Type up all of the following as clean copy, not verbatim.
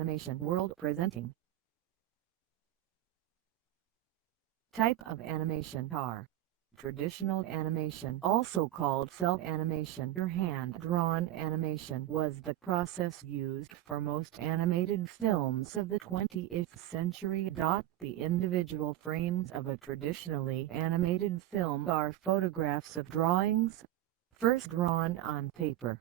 animation world presenting. Type of animation are traditional animation, also called cel animation or hand-drawn animation, was the process used for most animated films of the 20th century. The individual frames of a traditionally animated film are photographs of drawings, first drawn on paper.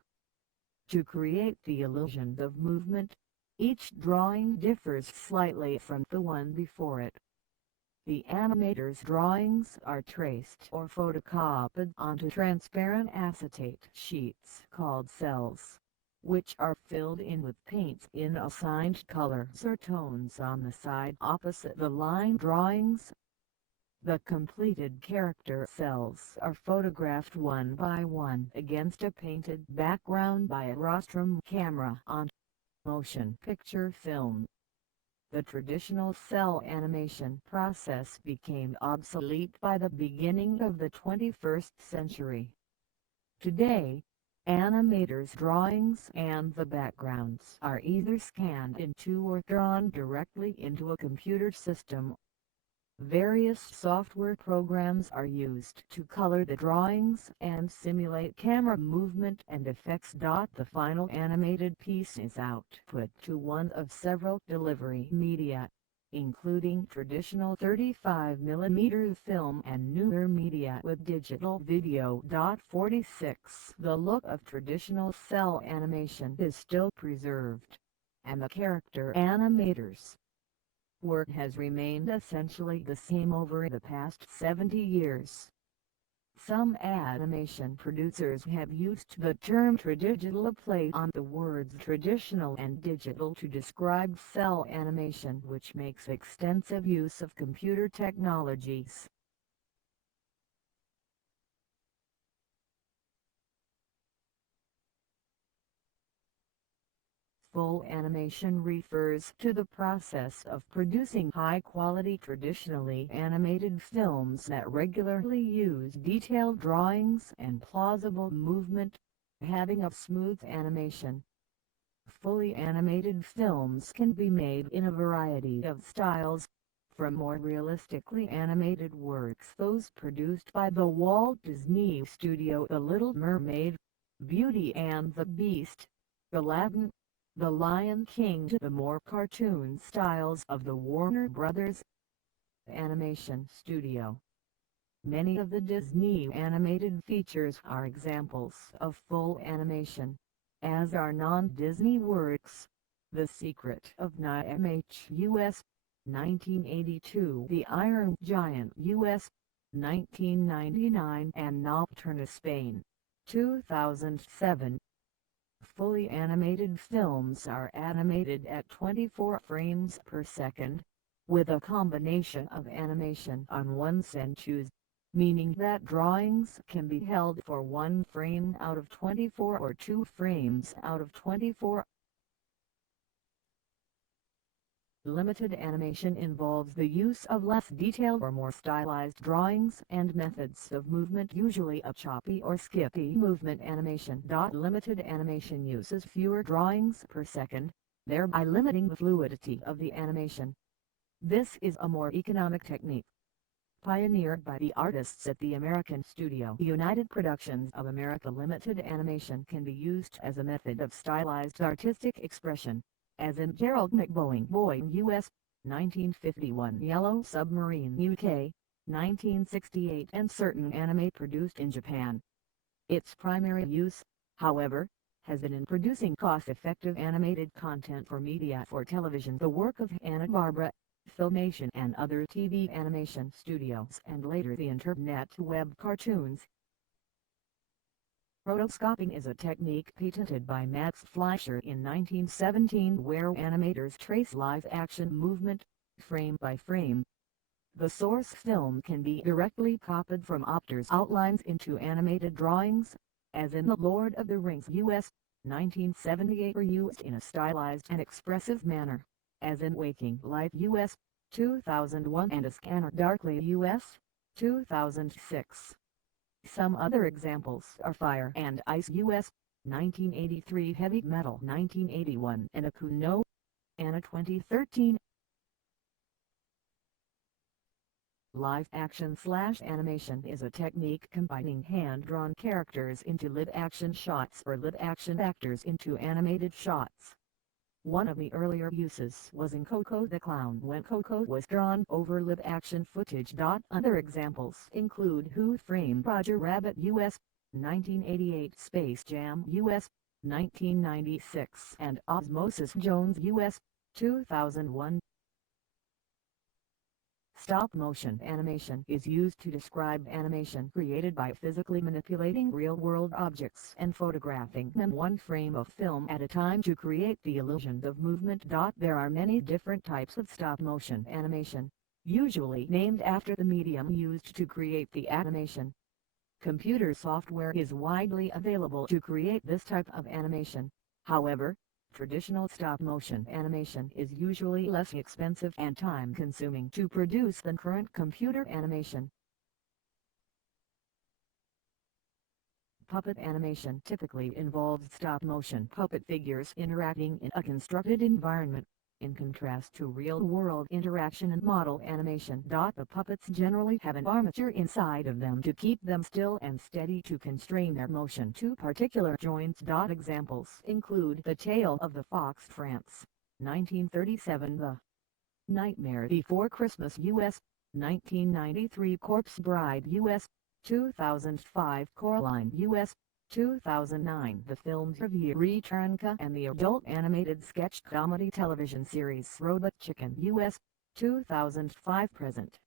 To create the illusion of movement, each drawing differs slightly from the one before it. The animator's drawings are traced or photocopied onto transparent acetate sheets called cels, which are filled in with paints in assigned colors or tones on the side opposite the line drawings. The completed character cels are photographed one by one against a painted background by a rostrum camera on motion picture film. The traditional cel animation process became obsolete by the beginning of the 21st century. Today, animators' drawings and the backgrounds are either scanned into or drawn directly into a computer system. Various software programs are used to color the drawings and simulate camera movement and effects. The final animated piece is output to one of several delivery media, including traditional 35mm film and newer media with digital video. 46. The look of traditional cel animation is still preserved, and the character animators' work has remained essentially the same over the past 70 years. Some animation producers have used the term tradigital play on the words traditional and digital to describe cel animation, which makes extensive use of computer technologies. Full animation refers to the process of producing high-quality traditionally animated films that regularly use detailed drawings and plausible movement, having a smooth animation. Fully animated films can be made in a variety of styles, from more realistically animated works, those produced by the Walt Disney Studio, The Little Mermaid, Beauty and the Beast, Aladdin, The Lion King, to the more cartoon styles of the Warner Brothers Animation Studio. Many of the Disney animated features are examples of full animation, as are non-Disney works. The Secret of NIMH U.S. 1982, The Iron Giant U.S. 1999, and Nocturne Spain 2007. Fully animated films are animated at 24 frames per second, with a combination of animation on ones and twos, meaning that drawings can be held for 1 frame out of 24 or 2 frames out of 24. Limited animation involves the use of less detailed or more stylized drawings and methods of movement, usually a choppy or skippy movement animation. Limited animation uses fewer drawings per second, thereby limiting the fluidity of the animation. This is a more economic technique, pioneered by the artists at the American studio United Productions of America. Limited animation can be used as a method of stylized artistic expression, as in Gerald McBoing Boing U.S. 1951, Yellow Submarine UK 1968, and certain anime produced in Japan. Its primary use, however, has been in producing cost-effective animated content for media for television, the work of Hanna-Barbera, Filmation and other TV animation studios, and later the internet web cartoons. Rotoscoping is a technique patented by Max Fleischer in 1917, where animators trace live-action movement, frame by frame. The source film can be directly copied from actors' outlines into animated drawings, as in The Lord of the Rings U.S. 1978, or used in a stylized and expressive manner, as in Waking Life U.S. 2001 and A Scanner Darkly U.S. 2006. Some other examples are Fire and Ice U.S. 1983, Heavy Metal 1981, and Akuno and a 2013. Live-action/animation is a technique combining hand-drawn characters into live-action shots or live-action actors into animated shots. One of the earlier uses was in Coco the Clown when Coco was drawn over live-action footage. Other examples include Who Framed Roger Rabbit US, 1988, Space Jam US, 1996, and Osmosis Jones US, 2001. Stop-motion animation is used to describe animation created by physically manipulating real-world objects and photographing them one frame of film at a time to create the illusion of movement. There are many different types of stop-motion animation, usually named after the medium used to create the animation. Computer software is widely available to create this type of animation. However, traditional stop-motion animation is usually less expensive and time-consuming to produce than current computer animation. Puppet animation typically involves stop-motion puppet figures interacting in a constructed environment, in contrast to real-world interaction and model animation. The puppets generally have an armature inside of them to keep them still and steady to constrain their motion to particular joints. Examples include The Tale of the Fox France, 1937, The Nightmare Before Christmas US, 1993, Corpse Bride US, 2005, Coraline US, 2009, the film's review Returnka, and the adult animated sketch comedy television series Robot Chicken US, 2005 present.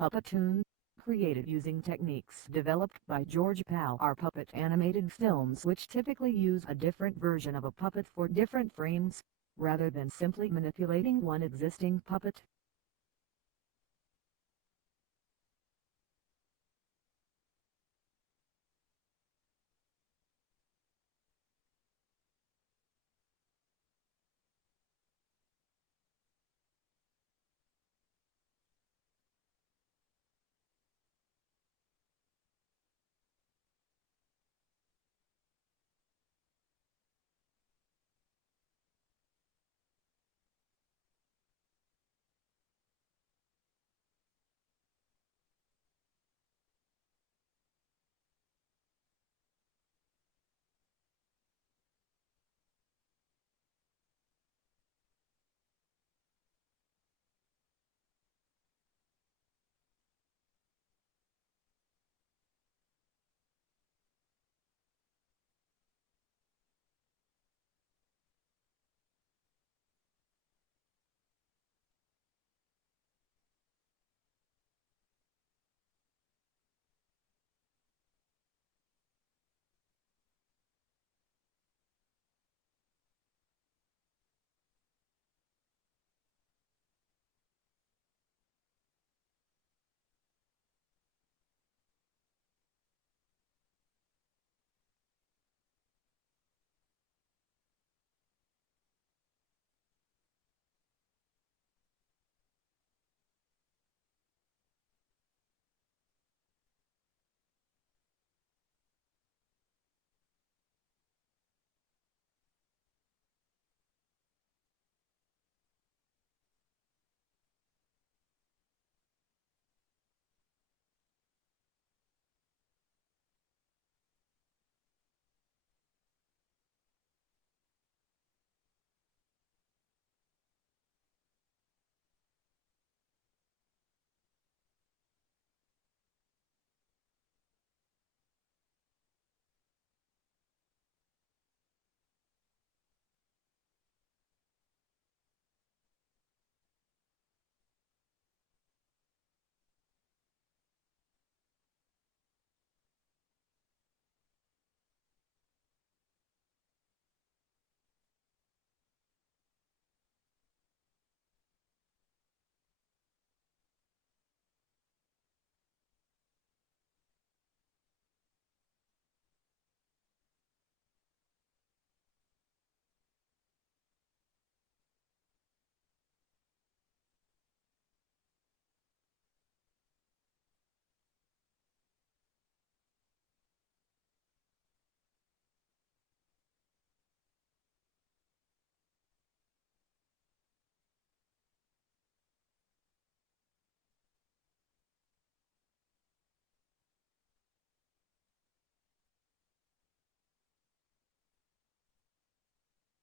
Puppetoon, created using techniques developed by George Pal, are puppet animated films which typically use a different version of a puppet for different frames, rather than simply manipulating one existing puppet.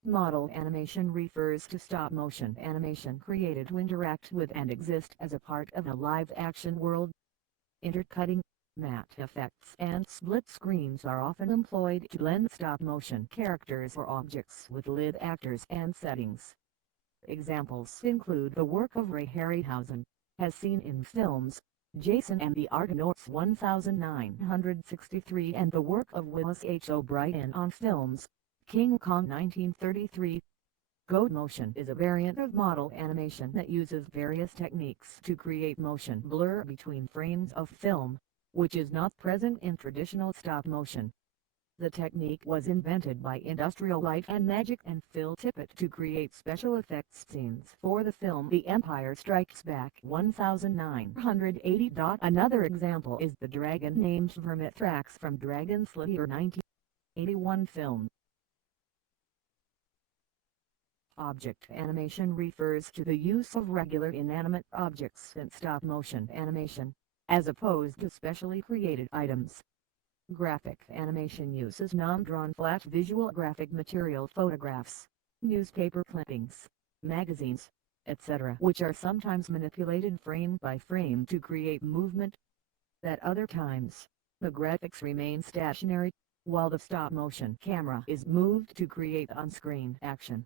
Model animation refers to stop-motion animation created to interact with and exist as a part of a live-action world. Intercutting, matte effects and split screens are often employed to blend stop-motion characters or objects with live actors and settings. Examples include the work of Ray Harryhausen, as seen in films Jason and the Argonauts 1963, and the work of Willis H. O'Brien on films King Kong 1933. Goat motion is a variant of model animation that uses various techniques to create motion blur between frames of film, which is not present in traditional stop motion. The technique was invented by Industrial Light and Magic and Phil Tippett to create special effects scenes for the film The Empire Strikes Back 1980. Another example is the dragon named Vermithrax from Dragon Slayer 1981 film. Object animation refers to the use of regular inanimate objects in stop-motion animation, as opposed to specially created items. Graphic animation uses non-drawn flat visual graphic material, photographs, newspaper clippings, magazines, etc., which are sometimes manipulated frame by frame to create movement. At other times, the graphics remain stationary, while the stop-motion camera is moved to create on-screen action.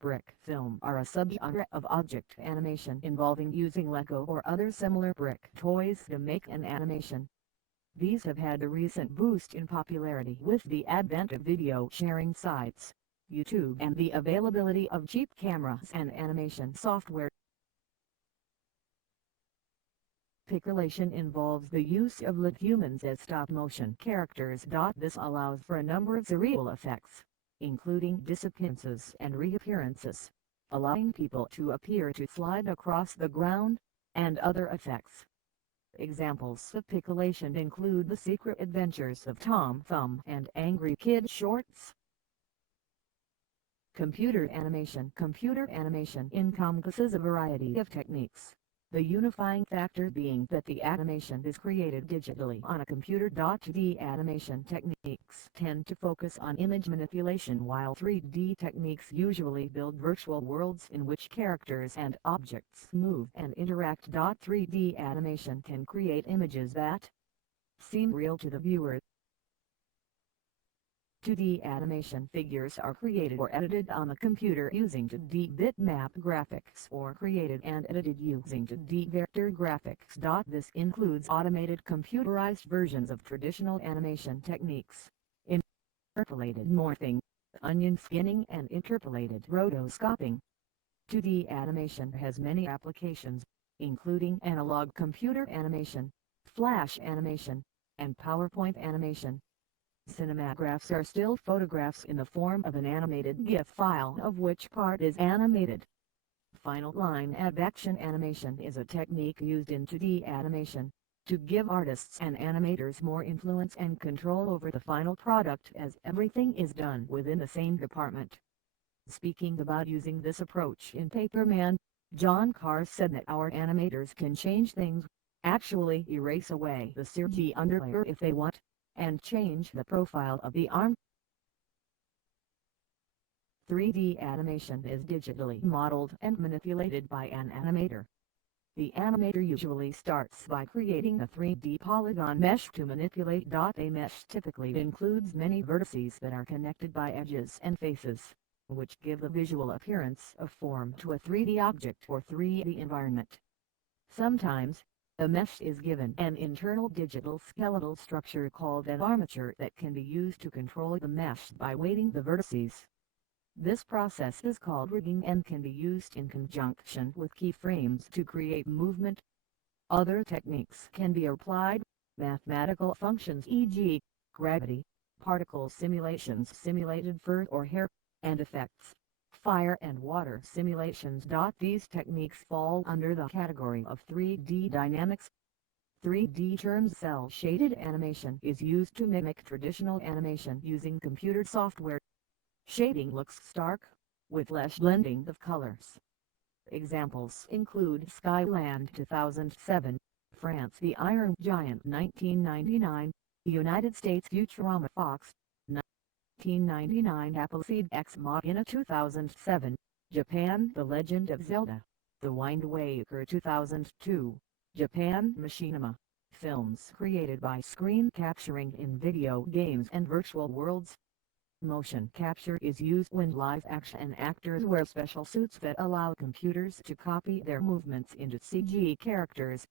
Brick film are a subgenre of object animation involving using Lego or other similar brick toys to make an animation. These have had a recent boost in popularity with the advent of video sharing sites, YouTube, and the availability of cheap cameras and animation software. Pixelation involves the use of live humans as stop-motion characters. This allows for a number of surreal effects, including disappearances and reappearances, allowing people to appear to slide across the ground, and other effects. Examples of pixelation include The Secret Adventures of Tom Thumb and Angry Kid shorts. Computer animation encompasses a variety of techniques, the unifying factor being that the animation is created digitally on a computer. 2D animation techniques tend to focus on image manipulation, while 3D techniques usually build virtual worlds in which characters and objects move and interact. 3D animation can create images that seem real to the viewer. 2D animation figures are created or edited on the computer using 2D bitmap graphics, or created and edited using 2D vector graphics. This includes automated computerized versions of traditional animation techniques, interpolated morphing, onion skinning, and interpolated rotoscoping. 2D animation has many applications, including analog computer animation, flash animation, and PowerPoint animation. Cinemagraphs are still photographs in the form of an animated GIF file of which part is animated. Final line action animation is a technique used in 2D animation to give artists and animators more influence and control over the final product, as everything is done within the same department. Speaking about using this approach in Paperman, John Carr said that our animators can change things, actually erase away the CG underlayer if they want, and change the profile of the arm. 3D animation is digitally modeled and manipulated by an animator. The animator usually starts by creating a 3D polygon mesh to manipulate. A mesh typically includes many vertices that are connected by edges and faces, which give the visual appearance of form to a 3D object or 3D environment. Sometimes, the mesh is given an internal digital skeletal structure called an armature that can be used to control the mesh by weighting the vertices. This process is called rigging and can be used in conjunction with keyframes to create movement. Other techniques can be applied, mathematical functions, e.g., gravity, particle simulations, simulated fur or hair, and effects, fire and water simulations. These techniques fall under the category of 3D dynamics. 3D terms cel-shaded animation is used to mimic traditional animation using computer software. Shading looks stark, with less blending of colors. Examples include Skyland 2007, France The Iron Giant 1999, United States Futurama Fox 1999 Appleseed Ex Machina 2007, Japan The Legend of Zelda, The Wind Waker 2002, Japan Machinima, films created by screen capturing in video games and virtual worlds. Motion capture is used when live-action actors wear special suits that allow computers to copy their movements into CG characters.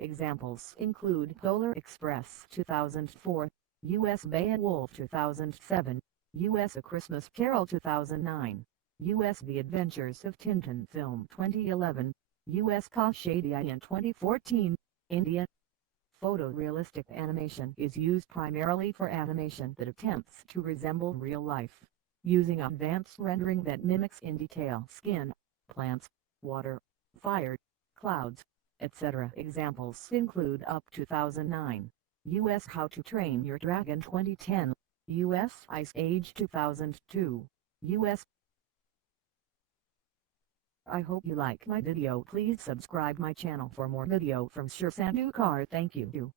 Examples include Polar Express 2004, U.S. Beowulf 2007, U.S. A Christmas Carol 2009, U.S. The Adventures of Tintin film 2011, U.S. Kashadian 2014, India. Photorealistic animation is used primarily for animation that attempts to resemble real life, using advanced rendering that mimics in detail skin, plants, water, fire, clouds, etc. Examples include Up 2009, U.S. How to Train Your Dragon 2010, U.S. Ice Age 2002, U.S. I hope you like my video. Please subscribe my channel for more video from Sure Sandukar. Thank you.